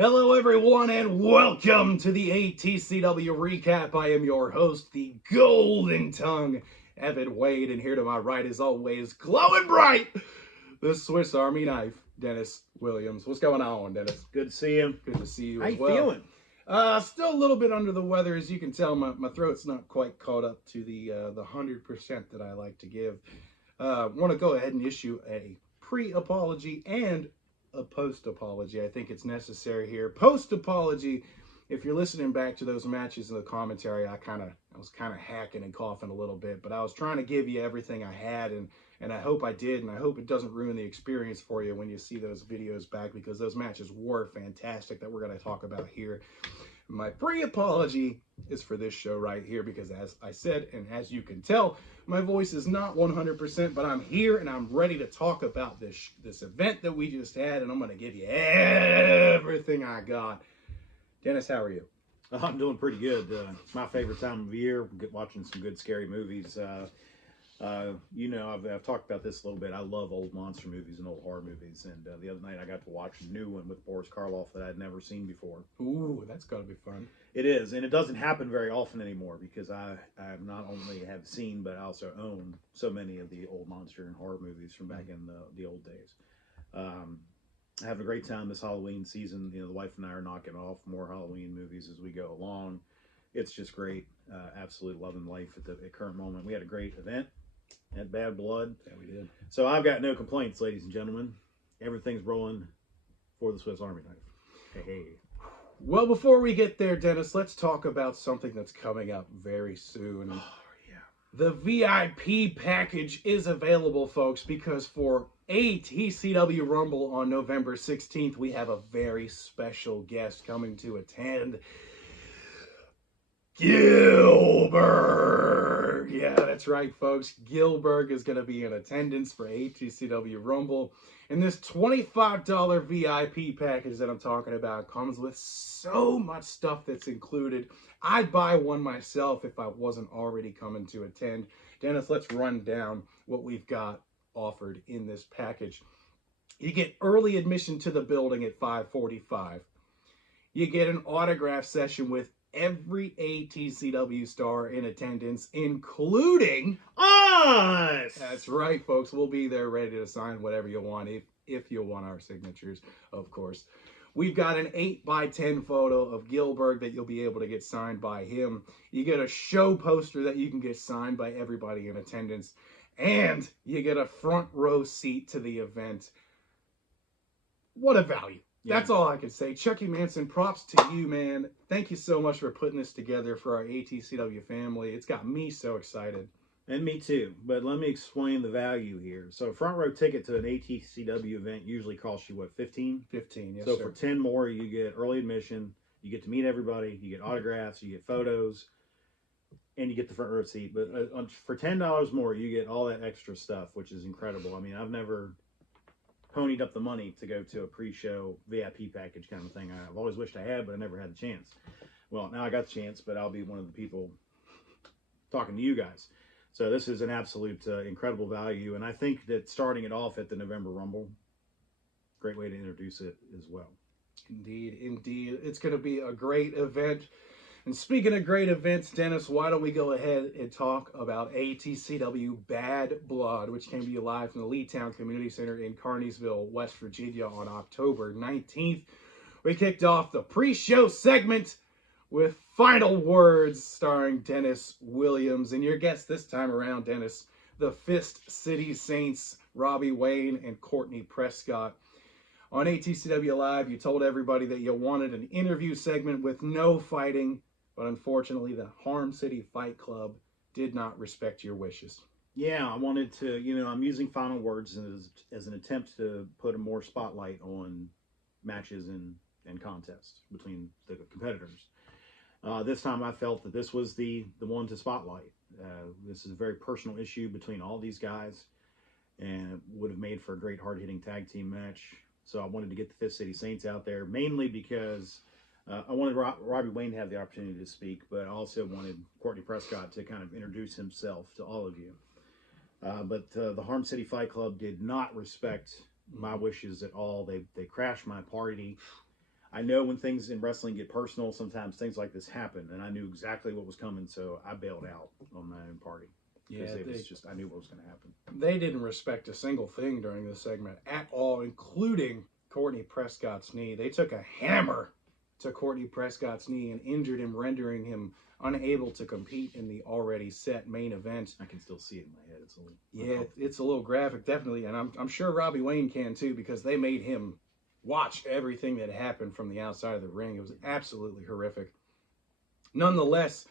Hello, everyone, and welcome to the ATCW recap. I am your host, the Golden Tongue, Evan Wade, and here to my right, as always, glowing bright, the Swiss Army knife, Dennis Williams. What's going on, Dennis? Good to see you. Good to see you How as you well. feeling? Still a little bit under the weather, as you can tell. My throat's not quite caught up to the 100% that I like to give. Want to go ahead and issue a pre-apology and a post-apology. I think it's necessary here. Post-apology, if you're listening back to those matches in the commentary, I was kind of hacking and coughing a little bit, but I was trying to give you everything I had, and I hope I did, and I hope it doesn't ruin the experience for you when you see those videos back, because those matches were fantastic that we're going to talk about here. My pre-apology is for this show right here, because as I said, and as you can tell, my voice is not 100%, but I'm here and I'm ready to talk about this event that we just had, and I'm going to give you everything I got. Dennis, how are you? I'm doing pretty good. It's my favorite time of year, watching some good scary movies. I've talked about this a little bit. I love old monster movies and old horror movies, and the other night I got to watch a new one with Boris Karloff that I'd never seen before. Ooh, that's got to be fun. It is, and it doesn't happen very often anymore, because I not only have seen, but I also own so many of the old monster and horror movies from back in the old days. Having a great time this Halloween season. The wife and I are knocking off more Halloween movies as we go along. It's just great. Absolutely loving life at the current moment. We had a great event at Bad Blood. Yeah, we did. So I've got no complaints, ladies and gentlemen. Everything's rolling for the Swiss Army knife. Hey. Well, before we get there, Dennis, let's talk about something that's coming up very soon. Oh, yeah. The VIP package is available, folks, because for ATCW Rumble on November 16th, we have a very special guest coming to attend. Gilbert! Yeah, that's right, folks. Gilbert is going to be in attendance for ATCW Rumble. And this $25 VIP package that I'm talking about comes with so much stuff that's included. I'd buy one myself if I wasn't already coming to attend. Dennis, let's run down what we've got offered in this package. You get early admission to the building at 5:45. You get an autograph session with every ATCW star in attendance, including us. That's right, folks. We'll be there ready to sign whatever you want, if you want our signatures, of course. We've got an 8x10 photo of Gilbert that you'll be able to get signed by him. You get a show poster that you can get signed by everybody in attendance. And you get a front row seat to the event. What a value. Yeah. That's all I can say. Chucky Manson, props to you, man. Thank you so much for putting this together for our ATCW family. It's got me so excited. And me too. But let me explain the value here. So a front row ticket to an ATCW event usually costs you, what, 15? 15, yes, so sir. For 10 more, you get early admission, you get to meet everybody, you get autographs, you get photos, and you get the front row seat. But for $10 more, you get all that extra stuff, which is incredible. I mean, I've never ponied up the money to go to a pre-show VIP package kind of thing. I've always wished I had, but I never had the chance. Well, now I got the chance, but I'll be one of the people talking to you guys. So this is an absolute incredible value, and I think that starting it off at the November Rumble, great way to introduce it as well. Indeed, indeed. It's going to be a great event. And speaking of great events, Dennis, why don't we go ahead and talk about ATCW Bad Blood, which came to you live from the Leetown Community Center in Carneysville, West Virginia on October 19th. We kicked off the pre-show segment with Final Words starring Dennis Williams. And your guests this time around, Dennis, the Fist City Saints, Robbie Wayne and Courtney Prescott. On ATCW Live, you told everybody that you wanted an interview segment with no fighting, but unfortunately, the Harm City Fight Club did not respect your wishes. Yeah, I wanted to, I'm using Final Words as an attempt to put a more spotlight on matches and contests between the competitors. This time I felt that this was the one to spotlight. This is a very personal issue between all these guys, and it would have made for a great hard-hitting tag team match. So I wanted to get the Fist City Saints out there, mainly because I wanted Robbie Wayne to have the opportunity to speak, but I also wanted Courtney Prescott to kind of introduce himself to all of you. But the Harm City Fight Club did not respect my wishes at all. They crashed my party. I know when things in wrestling get personal, sometimes things like this happen, and I knew exactly what was coming, so I bailed out on my own party. Because Yeah, it was just, I knew what was going to happen. they didn't respect a single thing during this segment at all, including Courtney Prescott's knee. They took a hammer to Courtney Prescott's knee and injured him, rendering him unable to compete in the already set main event. I can still see it in my head. It's a little, yeah, it's a little graphic, definitely, and I'm sure Robbie Wayne can too, because they made him watch everything that happened from the outside of the ring. It was absolutely horrific. Nonetheless,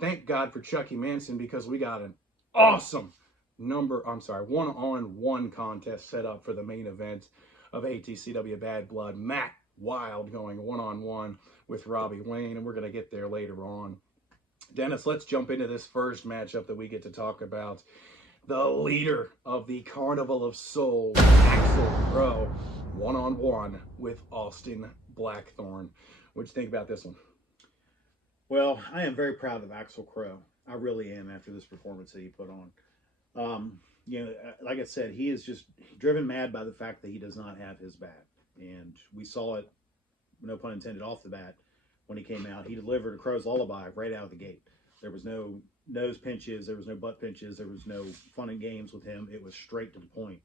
thank God for Chucky Manson, because we got an awesome one-on-one contest set up for the main event of ATCW Bad Blood. Matt Wild going one-on-one with Robbie Wayne, and we're going to get there later on. Dennis, let's jump into this first matchup that we get to talk about. The leader of the Carnival of Souls, Axel Crow, one-on-one with Austin Blackthorn. What'd you think about this one? Well, I am very proud of Axel Crow. I really am, after this performance that he put on. You know, like I said, he is just driven mad by the fact that he does not have his bat. And we saw it, no pun intended, off the bat when he came out. He delivered a Crow's lullaby right out of the gate. There was no nose pinches, there was no butt pinches, there was no fun and games with him. It was straight to the point.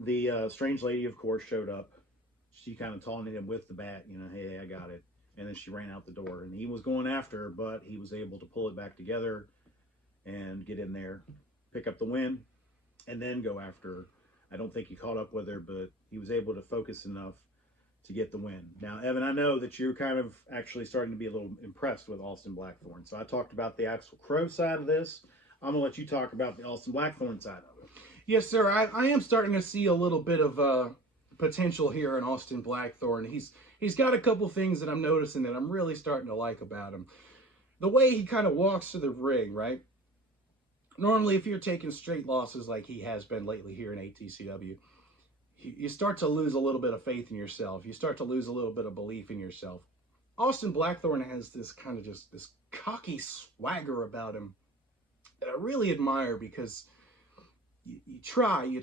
The strange lady, of course, showed up. She kind of taunted him with the bat, you know, hey, I got it. And then she ran out the door. And he was going after her, but he was able to pull it back together and get in there, pick up the win, and then go after her. I don't think he caught up with her, but he was able to focus enough to get the win. Now, Evan, I know that you're kind of actually starting to be a little impressed with Austin Blackthorn. So I talked about the Axel Crow side of this. I'm going to let you talk about the Austin Blackthorn side of it. Yes, sir. I am starting to see a little bit of potential here in Austin Blackthorn. He's got a couple things that I'm noticing that I'm really starting to like about him. The way he kind of walks to the ring, right? Normally, if you're taking straight losses like he has been lately here in ATCW, you start to lose a little bit of faith in yourself. You start to lose a little bit of belief in yourself. Austin Blackthorn has this kind of just this cocky swagger about him that I really admire, because you try, you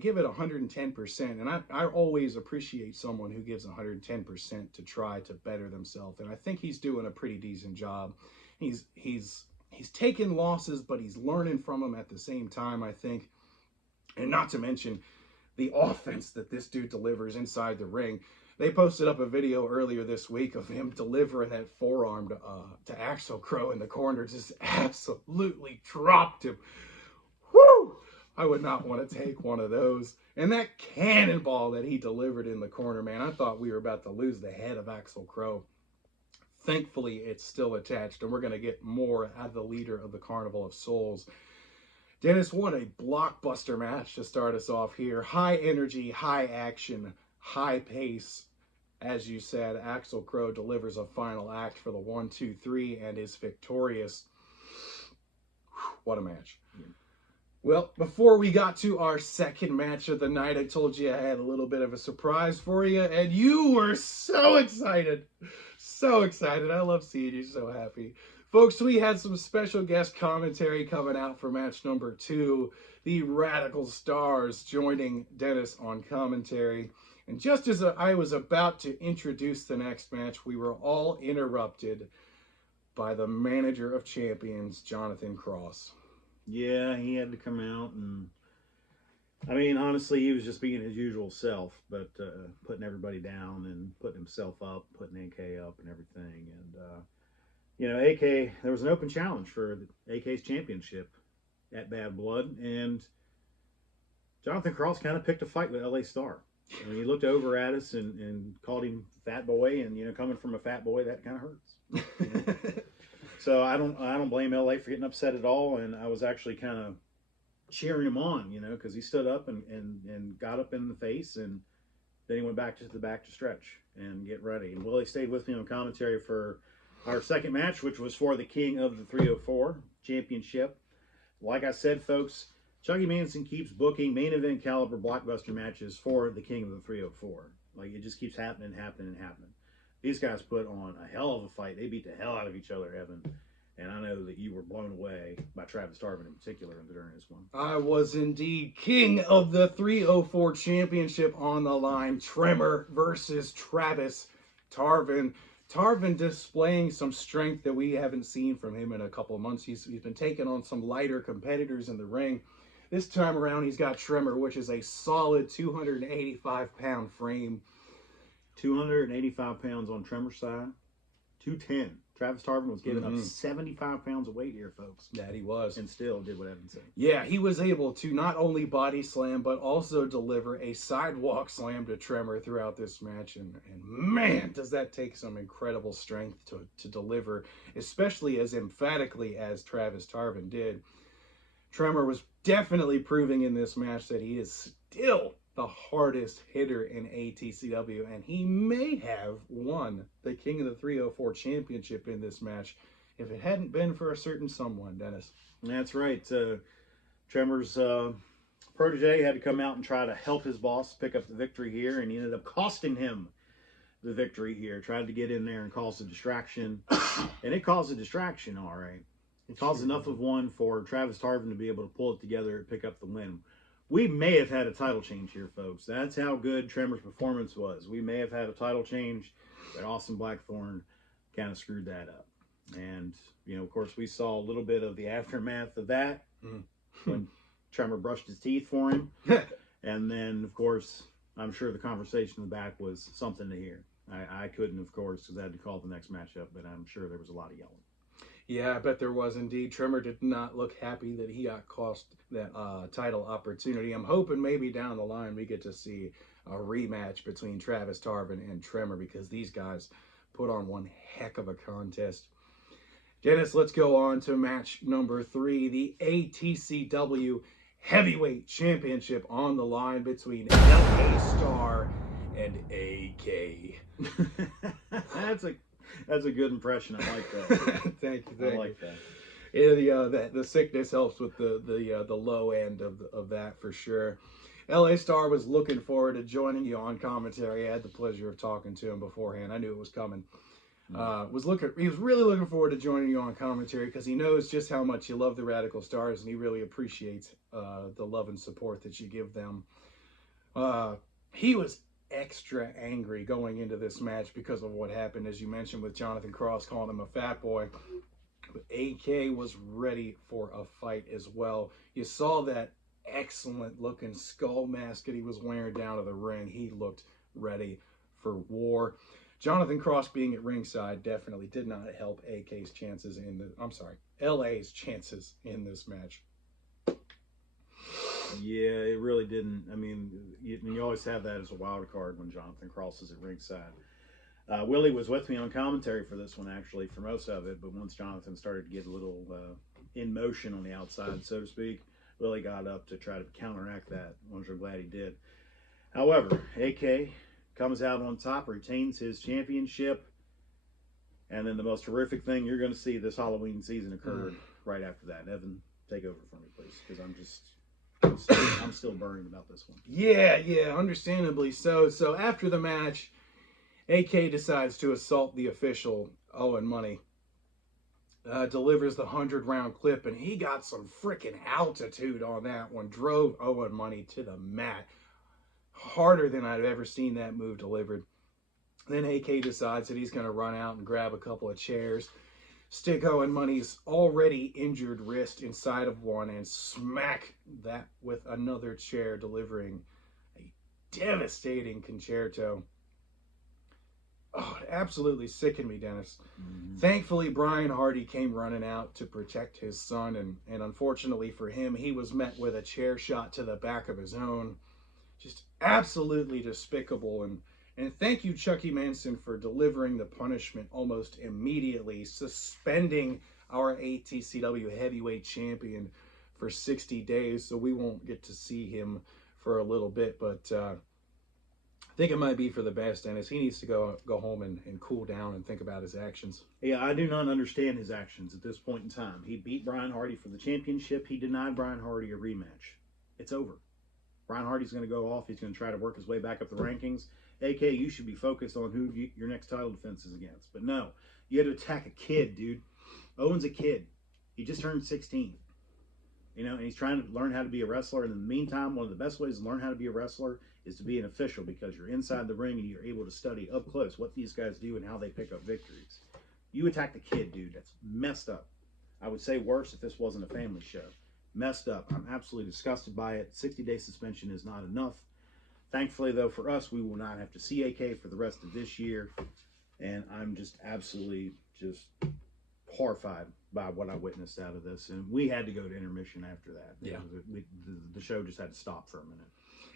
give it 110%. And I always appreciate someone who gives 110% to try to better themselves. And I think he's doing a pretty decent job. He's taking losses, but he's learning from them at the same time, I think. And not to mention the offense that this dude delivers inside the ring. They posted up a video earlier this week of him delivering that forearm to Axel Crow in the corner. Just absolutely dropped him. Woo! I would not want to take one of those. And that cannonball that he delivered in the corner, man, I thought we were about to lose the head of Axel Crow. Thankfully, it's still attached, and we're going to get more out of the leader of the Carnival of Souls. Dennis, what a blockbuster match to start us off here. High energy, high action, high pace. As you said, Axel Crow delivers a final act for the 1, 2, 3 and is victorious. What a match. Well, before we got to our second match of the night, I told you I had a little bit of a surprise for you, and you were so excited. So excited. I love seeing you so happy. Folks, we had some special guest commentary coming out for match number 2. The Radical Stars joining Dennis on commentary. And just as I was about to introduce the next match, we were all interrupted by the manager of champions, Jonathan Cross. Yeah, he had to come out, and I mean, honestly, he was just being his usual self, but putting everybody down and putting himself up, putting AK up and everything. And, you know, AK, there was an open challenge for AK's championship at Bad Blood, and Jonathan Cross kind of picked a fight with LA Star. I mean, he looked over at us and called him fat boy, and, you know, coming from a fat boy, that kind of hurts. You know? So I don't blame LA for getting upset at all, and I was actually kind of cheering him on, you know, because he stood up and got up in the face, and then he went back to the back to stretch and get ready. And Willie stayed with me on commentary for our second match, which was for the King of the 304 Championship. Like I said, folks, Chucky Manson keeps booking main event caliber blockbuster matches for the King of the 304. Like, it just keeps happening. These guys put on a hell of a fight. They beat the hell out of each other, Evan. And I know that you were blown away by Travis Tarvin in particular during this one. I was indeed. King of the 304 championship on the line. Tremor versus Travis Tarvin. Tarvin displaying some strength that we haven't seen from him in a couple of months. He's been taking on some lighter competitors in the ring. This time around, he's got Tremor, which is a solid 285-pound frame. 285 pounds on Tremor's side. 210. Travis Tarvin was giving up 75 pounds of weight here, folks. That he was. And still did what Evan said. Yeah, he was able to not only body slam, but also deliver a sidewalk slam to Tremor throughout this match. And man, does that take some incredible strength to deliver, especially as emphatically as Travis Tarvin did. Tremor was definitely proving in this match that he is still the hardest hitter in ATCW, and he may have won the King of the 304 championship in this match if it hadn't been for a certain someone, Dennis. That's right. Tremor's protege had to come out and try to help his boss pick up the victory here, and he ended up costing him the victory here. Tried to get in there and cause a distraction, and it caused a distraction, all right. It caused enough of one for Travis Tarvin to be able to pull it together and pick up the win. We may have had a title change here, folks. That's how good Tremor's performance was. We may have had a title change, but Austin Blackthorn kind of screwed that up. And, you know, of course, we saw a little bit of the aftermath of that when Tremor brushed his teeth for him. And then, of course, I'm sure the conversation in the back was something to hear. I couldn't, of course, because I had to call the next matchup, but I'm sure there was a lot of yelling. Yeah, I bet there was indeed. Tremor did not look happy that he got cost that title opportunity. I'm hoping maybe down the line we get to see a rematch between Travis Tarvin and Tremor, because these guys put on one heck of a contest. Dennis, let's go on to match number 3, the ATCW Heavyweight Championship on the line between LA Star and AK. That's a good impression. I like that. Thank you. I like that. Yeah, the sickness helps with the low end of that for sure. LA Star was looking forward to joining you on commentary. I had the pleasure of talking to him beforehand. I knew it was coming. He was really looking forward to joining you on commentary because he knows just how much you love the Radical Stars, and he really appreciates the love and support that you give them. He was extra angry going into this match because of what happened, as you mentioned, with Jonathan Cross calling him a fat boy. But AK was ready for a fight as well. You saw that excellent looking skull mask that he was wearing down to the ring. He looked ready for war. Jonathan Cross being at ringside definitely did not help AK's chances LA's chances in this match. Yeah, it really didn't. I mean, you always have that as a wild card when Jonathan Cross is at ringside. Willie was with me on commentary for this one, actually, for most of it, but once Jonathan started to get a little in motion on the outside, so to speak, Willie got up to try to counteract that. I'm sure glad he did. However, AK comes out on top, retains his championship, and then the most horrific thing you're going to see this Halloween season occurred right after that. Evan, take over for me, please, because I'm still burning about this one. Yeah, understandably so. So after the match, AK decides to assault the official, Owen Money. Delivers the 100-round clip, and he got some freaking altitude on that one. Drove Owen Money to the mat. Harder than I've ever seen that move delivered. Then AK decides that he's going to run out and grab a couple of chairs, stick Owen Money's already injured wrist inside of one, and smack that with another chair, delivering a devastating concerto. Oh, it absolutely sickened me, Dennis. Thankfully, Brian Hardy came running out to protect his son, and unfortunately for him, he was met with a chair shot to the back of his own. Just absolutely despicable. And thank you, Chucky Manson, for delivering the punishment almost immediately, suspending our ATCW heavyweight champion for 60 days, so we won't get to see him for a little bit, but I think it might be for the best, Dennis. He needs to go home and cool down and think about his actions. Yeah, I do not understand his actions at this point in time. He beat Brian Hardy for the championship. He denied Brian Hardy a rematch. It's over. Brian Hardy's going to go off. He's going to try to work his way back up the rankings. AK, you should be focused on who your next title defense is against. But no, you had to attack a kid, dude. Owen's a kid. He just turned 16. You know, and he's trying to learn how to be a wrestler. And in the meantime, one of the best ways to learn how to be a wrestler is to be an official, because you're inside the ring and you're able to study up close what these guys do and how they pick up victories. You attack the kid, dude. That's messed up. I would say worse if this wasn't a family show. Messed up. I'm absolutely disgusted by it. 60-day suspension is not enough. Thankfully, though, for us, we will not have to see AK for the rest of this year. And I'm just absolutely just horrified by what I witnessed out of this. And we had to go to intermission after that. Yeah. The show just had to stop for a minute.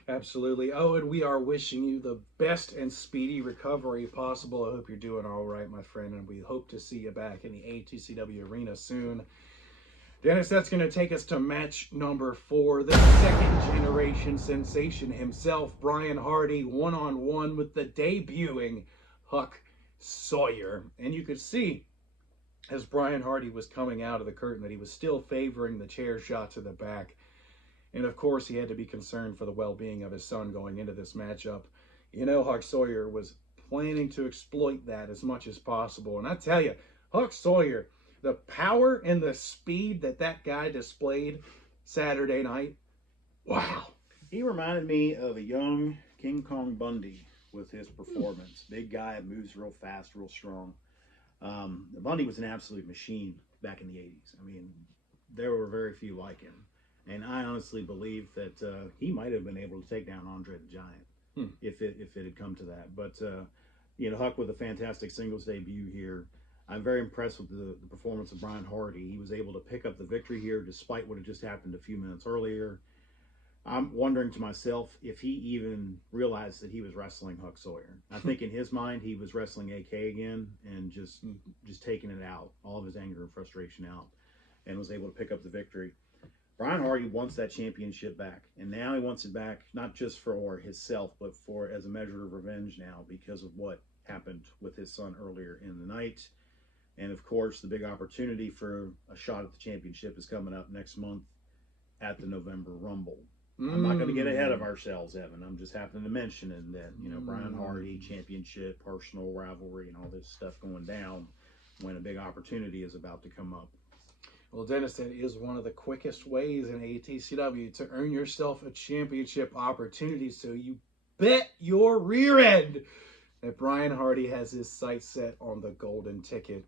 Absolutely. Oh, and we are wishing you the best and speedy recovery possible. I hope you're doing all right, my friend, and we hope to see you back in the ATCW arena soon. Dennis, that's going to take us to match number 4. The second generation sensation himself, Brian Hardy, one-on-one with the debuting Huck Sawyer. And you could see, as Brian Hardy was coming out of the curtain, that he was still favoring the chair shot to the back. And of course, he had to be concerned for the well-being of his son going into this matchup. You know, Huck Sawyer was planning to exploit that as much as possible. And I tell you, Huck Sawyer, the power and the speed that guy displayed Saturday night, wow. He reminded me of a young King Kong Bundy with his performance. Big guy, moves real fast, real strong. Bundy was an absolute machine back in the 80s. I mean, there were very few like him. And I honestly believe that he might have been able to take down Andre the Giant if it had come to that. But, you know, Huck with a fantastic singles debut here. I'm very impressed with the performance of Brian Hardy. He was able to pick up the victory here despite what had just happened a few minutes earlier. I'm wondering to myself if he even realized that he was wrestling Huck Sawyer. I think in his mind he was wrestling AK again and just taking it out, all of his anger and frustration out, and was able to pick up the victory. Brian Hardy wants that championship back, and now he wants it back not just for himself, but for as a measure of revenge now because of what happened with his son earlier in the night. And of course, the big opportunity for a shot at the championship is coming up next month at the November Rumble. I'm not going to get ahead of ourselves, Evan. I'm just happening to mention it, that, you know, Brian Hardy, championship, personal rivalry, and all this stuff going down when a big opportunity is about to come up. Well, Dennis, that is one of the quickest ways in ATCW to earn yourself a championship opportunity. So you bet your rear end that Brian Hardy has his sights set on the golden ticket.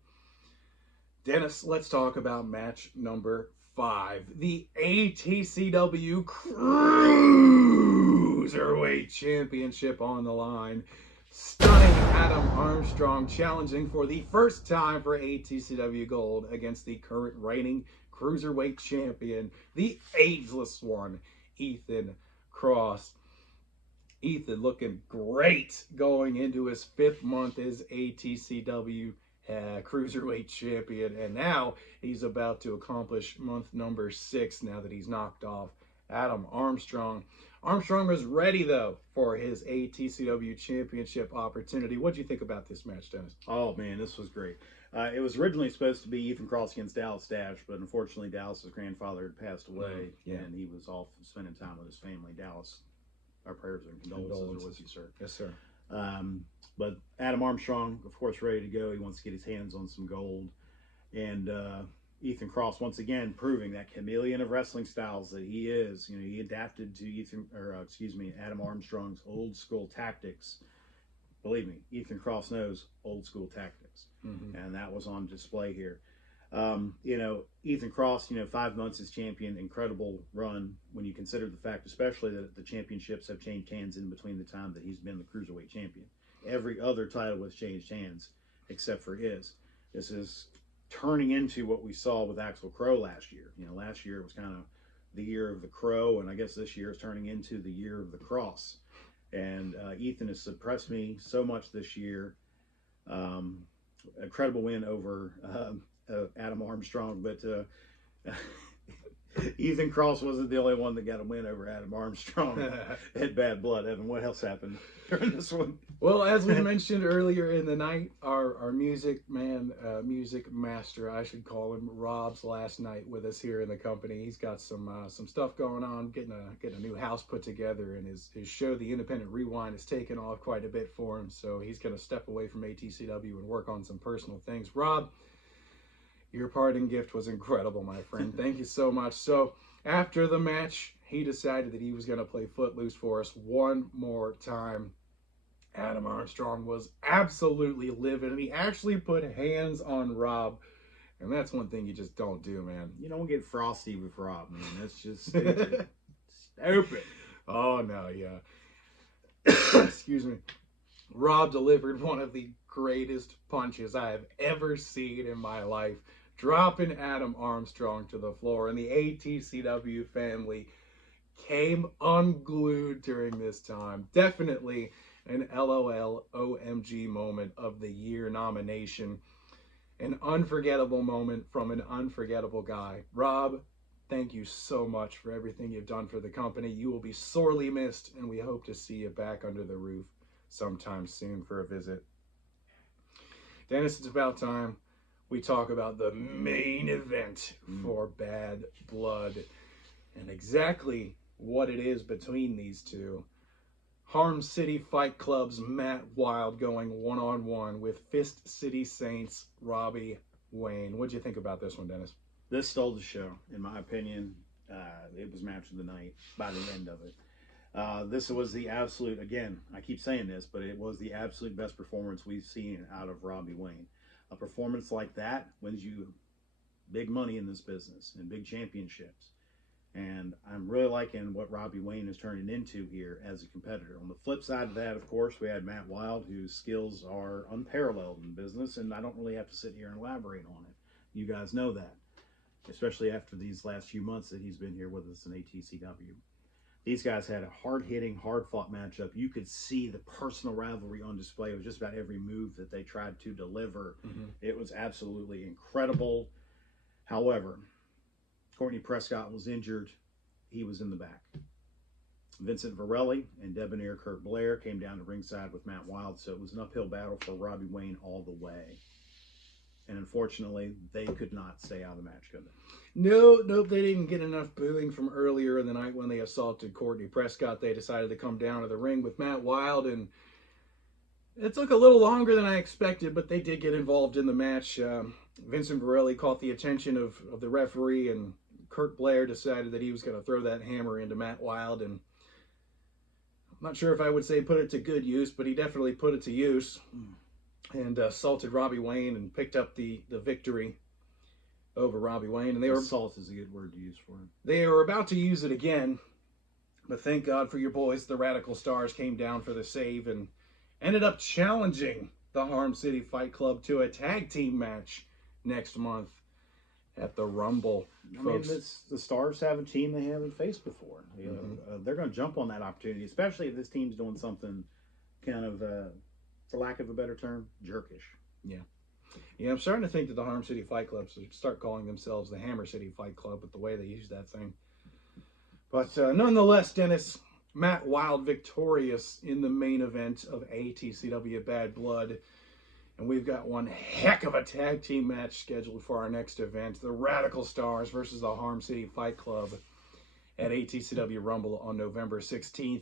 Dennis, let's talk about match number 5. The ATCW Cruiserweight Championship on the line. Stunning Adam Armstrong challenging for the first time for ATCW Gold against the current reigning Cruiserweight Champion, the ageless one, Ethan Cross. Ethan looking great going into his 5th month as ATCW Cruiserweight Champion, and now he's about to accomplish month number 6 now that he's knocked off Adam Armstrong. Armstrong was ready, though, for his ATCW Championship opportunity. What do you think about this match, Dennis? Oh, man, this was great. It was originally supposed to be Ethan Cross against Dallas Dash, but unfortunately Dallas's grandfather had passed away, and he was off spending time with his family. Dallas, our prayers and condolences are with you, sir. Yes, sir. But Adam Armstrong, of course, ready to go. He wants to get his hands on some gold. And Ethan Cross, once again, proving that chameleon of wrestling styles that he is. You know, he adapted to Adam Armstrong's old school tactics. Believe me, Ethan Cross knows old school tactics. And that was on display here. You know, Ethan Cross, 5 months as champion, incredible run when you consider the fact, especially that the championships have changed hands in between the time that he's been the Cruiserweight Champion. Every other title has changed hands except for his. This is turning into what we saw with Axel Crow last year. Last year it was kind of the year of the Crow, and I guess this year is turning into the year of the Cross. And Ethan has suppressed me so much this year. Incredible win over Adam Armstrong, but Ethan Cross wasn't the only one that got a win over Adam Armstrong. Had bad blood. Evan, what else happened during this one? Well, as we mentioned earlier in the night, our music master, I should call him, Rob's last night with us here in the company. He's got some stuff going on, getting a new house put together, and his show, The Independent Rewind, has taken off quite a bit for him. So he's going to step away from ATCW and work on some personal things. Rob, Your parting gift was incredible, my friend. Thank you so much. So after the match, he decided that he was going to play Footloose for us one more time. Adam Armstrong was absolutely livid, and he actually put hands on Rob. And that's one thing you just don't do, man. You don't get frosty with Rob, man. That's just stupid. Stupid. Oh, no, yeah. Excuse me. Rob delivered one of the greatest punches I have ever seen in my life, dropping Adam Armstrong to the floor. And the ATCW family came unglued during this time. Definitely an LOL OMG moment of the year nomination. An unforgettable moment from an unforgettable guy. Rob, thank you so much for everything you've done for the company. You will be sorely missed, and we hope to see you back under the roof sometime soon for a visit. Dennis, it's about time we talk about the main event for Bad Blood and exactly what it is between these two. Harm City Fight Club's Matt Wild going one-on-one with Fist City Saints' Robbie Wayne. What'd you think about this one, Dennis? This stole the show, in my opinion. It was match of the night by the end of it. This was the absolute, again, I keep saying this, but it was the absolute best performance we've seen out of Robbie Wayne. A performance like that wins you big money in this business and big championships. And I'm really liking what Robbie Wayne is turning into here as a competitor. On the flip side of that, of course, we had Matt Wild, whose skills are unparalleled in business, and I don't really have to sit here and elaborate on it. You guys know that, especially after these last few months that he's been here with us in ATCW. These guys had a hard-hitting, hard-fought matchup. You could see the personal rivalry on display with just about every move that they tried to deliver. It was absolutely incredible. However, Courtney Prescott was injured. He was in the back. Vincent Varelli and debonair Kurt Blair came down to ringside with Matt Wild, so it was an uphill battle for Robbie Wayne all the way. And unfortunately, they could not stay out of the match, could they? Nope, they didn't get enough booing from earlier in the night when they assaulted Courtney Prescott. They decided to come down to the ring with Matt Wild, and it took a little longer than I expected, but they did get involved in the match. Vincent Varelli caught the attention of the referee, and Kurt Blair decided that he was going to throw that hammer into Matt Wild, and I'm not sure if I would say put it to good use, but he definitely put it to use, and assaulted Robbie Wayne and picked up the victory over Robbie Wayne. And assault is a good word to use for him. They were about to use it again, but thank God for your boys. The Radical Stars came down for the save and ended up challenging the Harm City Fight Club to a tag team match next month at the Rumble. I mean, the Stars have a team they haven't faced before. You know, they're going to jump on that opportunity, especially if this team's doing something kind of, for lack of a better term, jerkish. Yeah, I'm starting to think that the Harm City Fight Club should start calling themselves the Hammer City Fight Club with the way they use that thing. But nonetheless, Dennis, Matt Wild victorious in the main event of ATCW Bad Blood. And we've got one heck of a tag team match scheduled for our next event. The Radical Stars versus the Harm City Fight Club at ATCW Rumble on November 16th.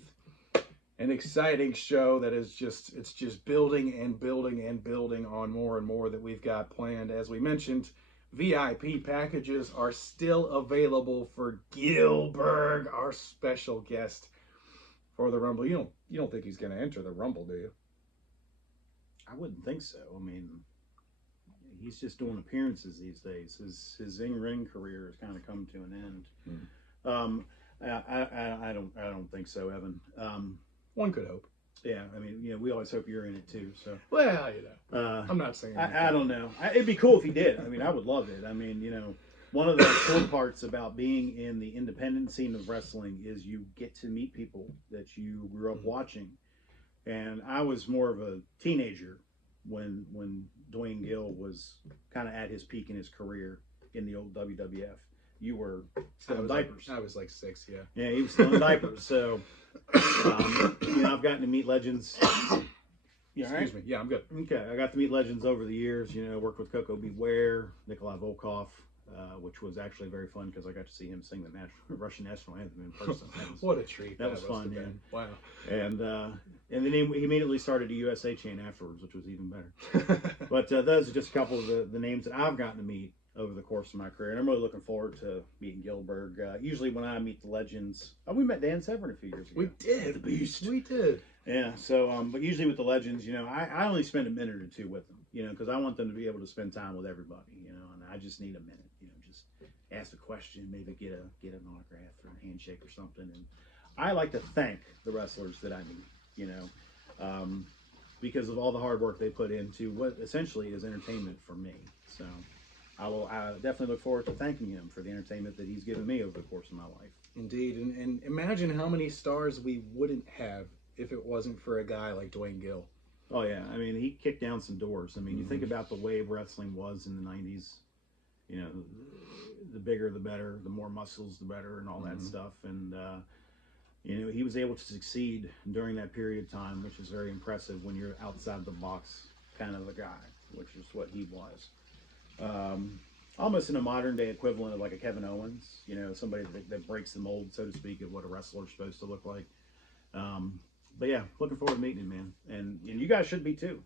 An exciting show that is just building and building and building on more and more that we've got planned. As we mentioned, VIP packages are still available for Gilbert, our special guest for the Rumble. You don't think he's going to enter the Rumble, do you? I wouldn't think so. I mean, he's just doing appearances these days. His in-ring career has kind of come to an end. I don't think so, Evan. One could hope. Yeah, I mean, you know, we always hope you're in it too. So, well, you know, I'm not saying. I don't know. It'd be cool if he did. I mean, I would love it. I mean, you know, one of the cool parts about being in the independent scene of wrestling is you get to meet people that you grew up watching. And I was more of a teenager when Dwayne Gill was kind of at his peak in his career in the old WWF. You were still in diapers. I was like 6, yeah. Yeah, he was still in diapers. So, you know, I've gotten to meet legends. Yeah, excuse me. Yeah, I'm good. Okay, I got to meet legends over the years. You know, worked with Coco Beware, Nikolai Volkov, which was actually very fun because I got to see him sing the Russian national anthem in person. What a treat! That was fun. Yeah. Wow. And then he immediately started a USA chain afterwards, which was even better. But those are just a couple of the names that I've gotten to meet over the course of my career, and I'm really looking forward to meeting Gilbert. Usually, when I meet the legends, we met Dan Severn a few years ago. We did. The Beast. We did. Yeah. So, but usually with the legends, I only spend a minute or two with them, because I want them to be able to spend time with everybody, and I just need a minute, just ask a question, maybe get an autograph or a handshake or something, and I like to thank the wrestlers that I meet, because of all the hard work they put into what essentially is entertainment for me. So I definitely look forward to thanking him for the entertainment that he's given me over the course of my life. Indeed, and imagine how many stars we wouldn't have if it wasn't for a guy like Dwayne Gill. Oh yeah, I mean, he kicked down some doors. I mean, you think about the way wrestling was in the 90s, the bigger the better, the more muscles the better, and all that stuff. And he was able to succeed during that period of time, which is very impressive when you're outside the box kind of a guy, which is what he was. Almost in a modern day equivalent of like a Kevin Owens, somebody that breaks the mold, so to speak, of what a wrestler's supposed to look like. But yeah, looking forward to meeting him, man. And you guys should be too.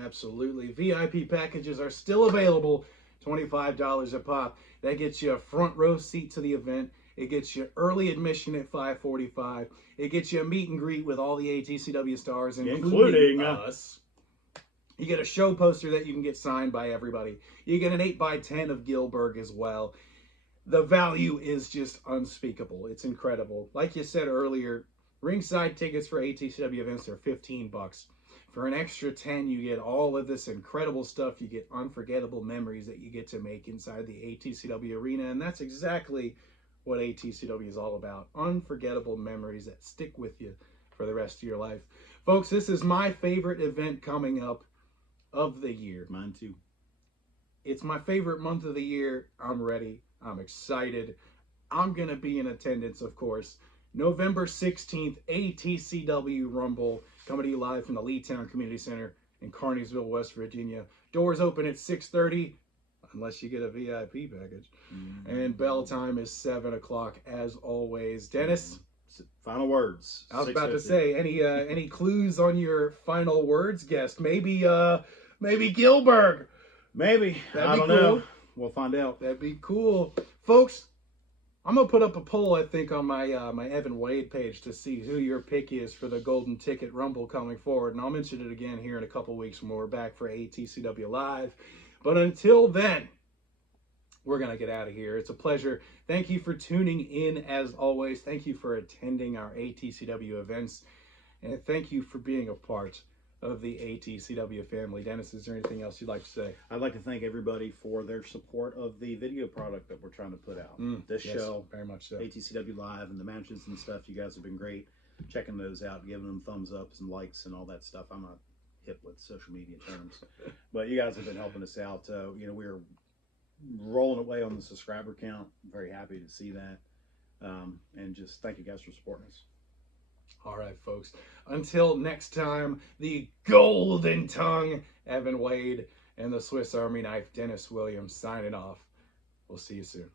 Absolutely. VIP packages are still available, $25 a pop. That gets you a front row seat to the event. It gets you early admission at 5:45. It gets you a meet and greet with all the ATCW stars, including us. You get a show poster that you can get signed by everybody. You get an 8x10 of Gilbert as well. The value is just unspeakable. It's incredible. Like you said earlier, ringside tickets for ATCW events are $15. For an extra 10, you get all of this incredible stuff. You get unforgettable memories that you get to make inside the ATCW arena, and that's exactly what ATCW is all about. Unforgettable memories that stick with you for the rest of your life. Folks, this is my favorite event coming up of the year. Mine too. It's my favorite month of the year. I'm ready. I'm excited. I'm going to be in attendance, of course. November 16th, ATCW Rumble, coming to you live from the Leetown Community Center in Carneysville, West Virginia. Doors open at 6:30, unless you get a VIP package. And bell time is 7 o'clock, as always. Dennis? Final words. I was about to say, any clues on your final words, guest? Maybe Gilbert. Maybe. That'd I be don't cool. know. We'll find out. That'd be cool. Folks, I'm going to put up a poll, I think, on my my Evan Wade page to see who your pick is for the Golden Ticket Rumble coming forward. And I'll mention it again here in a couple weeks when we're back for ATCW Live. But until then, we're going to get out of here. It's a pleasure. Thank you for tuning in, as always. Thank you for attending our ATCW events. And thank you for being a part of the ATCW family. Dennis, is there anything else you'd like to say? I'd like to thank everybody for their support of the video product that we're trying to put out. This show, very much so. ATCW Live and the matches and stuff. You guys have been great checking those out, giving them thumbs ups and likes and all that stuff. I'm not hip with social media terms, but you guys have been helping us out. We're rolling away on the subscriber count. I'm very happy to see that. And just thank you guys for supporting us. All right, folks. Until next time, the Golden Tongue, Evan Wade, and the Swiss Army Knife, Dennis Williams, signing off. We'll see you soon.